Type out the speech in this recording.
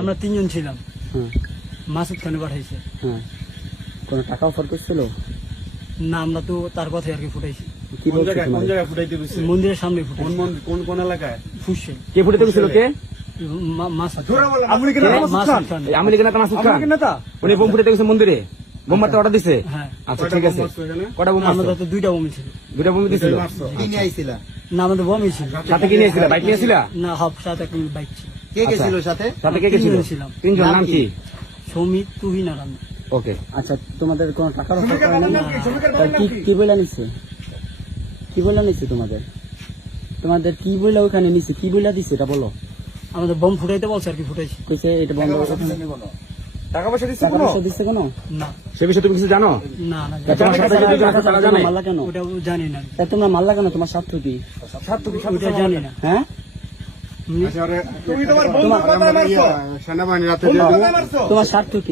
আমরা তিনজন ছিলাম। হ্যাঁ মাসুদ খানে পাঠাইছে। হ্যাঁ কোনো টাকা অফার করছিল? না আমরা তো তার কথাই আর কি ফুটাইছি। কি কোন বলছে জায়গায় কোন তোমাদের? জায়গায় ফুটাইতে গেছে মন্দিরের সামনে কোন কোন কোন এলাকায়? ফুসছে কে ফুটে ছিল কে? উনি বোম ফুটে গেছে মন্দিরে? বোম মারতে অর্ডার দিছে? হ্যাঁ। আচ্ছা ঠিক আছে। কটা বোম আমাদের তো দুইটা বমি ছিল। দুটা বোম দিছিল? কি নিয়ে আইছিলা না আমাদের বমি ছিল। সাথে কি নিয়েছিল বাইক নিয়েছিল না হাফ সাথে বাইক ছিল। কে গেছিল সাথে? সাথে কে গেছিল তিনজন ছিলাম। তিনজন নাম কি? সৌমিত তুহিন আর আমি। ওকে। আচ্ছা তোমাদের কোনো টাকার অফার করে না কি? বলে নিছে? কি বলে নিছে তোমাদের? তোমাদের কি বলে ওখানে নিছে? কি বলে দিছে? এটা বলো। আমাদের বম ফুটাইতে বলছে আর কি ফুটাইছি। কইছে এটা বন্ধ টাকা পয়সা দিচ্ছে কোনো? পয়সা দিচ্ছে কেন? না। সে বিষয়ে তুমি কিছু জানো? না না তোমার সাথে যদি টাকা তারা জানে? মারলা কেন? ওটা জানি না। তা তোমরা মারলা কেন? তোমার স্বার্থ কি? ওটা জানি না। হ্যাঁ? তুমি তোমার বন্ধুর কথায় মারছো। সেনাবাহিনী রাতে বন্ধুর কথায় মারছো। তোমার স্বার্থ কি?